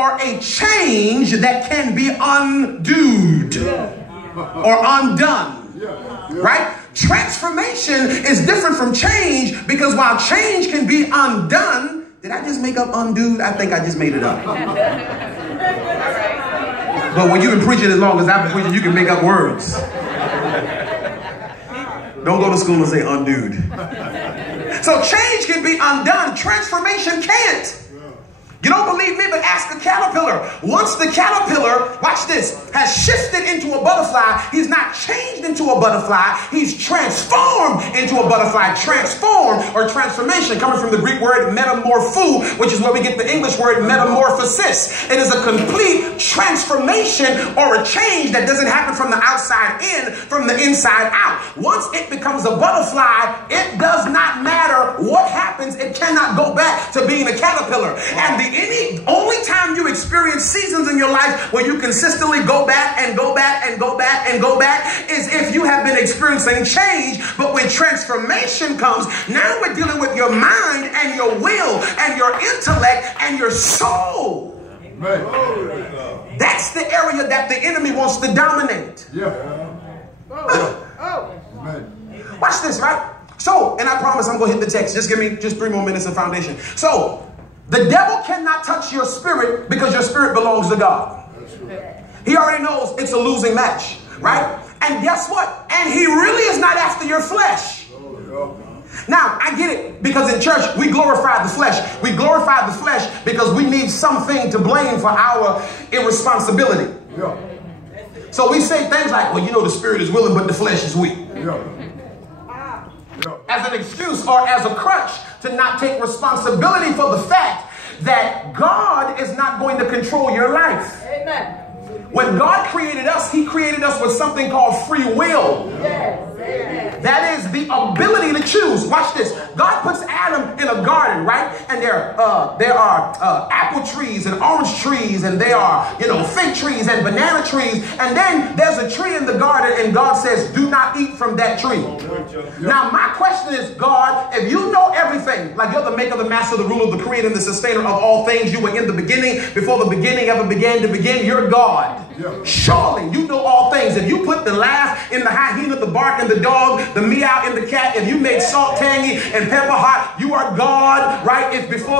or a change that can be undoed or undone, right? Transformation is different from change, because while change can be undone, did I just make up undone? I think I just made it up. But when you've been preaching as long as I've been preaching, you can make up words. Don't go to school and say undone. So change can be undone. Transformation can't. You don't believe me, but ask a caterpillar. Once the caterpillar, watch this, has shifted into a butterfly, he's not changed into a butterfly, he's transformed into a butterfly. Transform or transformation, coming from the Greek word metamorpho, which is where we get the English word metamorphosis. It is a complete transformation or a change that doesn't happen from the outside in, from the inside out. Once it becomes a butterfly, it does not matter what happens, it cannot go back to being a caterpillar. And the only time you experience seasons in your life where you consistently go back and go back and go back and go back is if you have been experiencing change. But when transformation comes, now we're dealing with your mind and your will and your intellect and your soul. That's the area that the enemy wants to dominate. Watch this, right? So, and I promise I'm going to hit the text. Just give me just 3 more minutes of foundation. So, the devil cannot touch your spirit because your spirit belongs to God. He already knows it's a losing match, right? And guess what? And he really is not after your flesh. Now, I get it, because in church, we glorify the flesh. We glorify the flesh because we need something to blame for our irresponsibility. So we say things like, well, you know, the spirit is willing, but the flesh is weak. As an excuse or as a crutch to not take responsibility for the fact that God is not going to control your life. Amen. When God created us, he created us with something called free will. That is the ability to choose. Watch this. God puts Adam in a garden, right? And there are apple trees and orange trees, and there are, fig trees and banana trees. And then there's a tree in the garden, and God says, do not eat from that tree. Now, my question is, God, if you know everything, like you're the maker, the master, the ruler, the creator, and the sustainer of all things, you were in the beginning, before the beginning ever began to begin, you're God. Surely you know all things. If you put the laugh in the hyena, the bark in the dog, the meow in the cat, if you made salt tangy and pepper hot, you are God, right? If before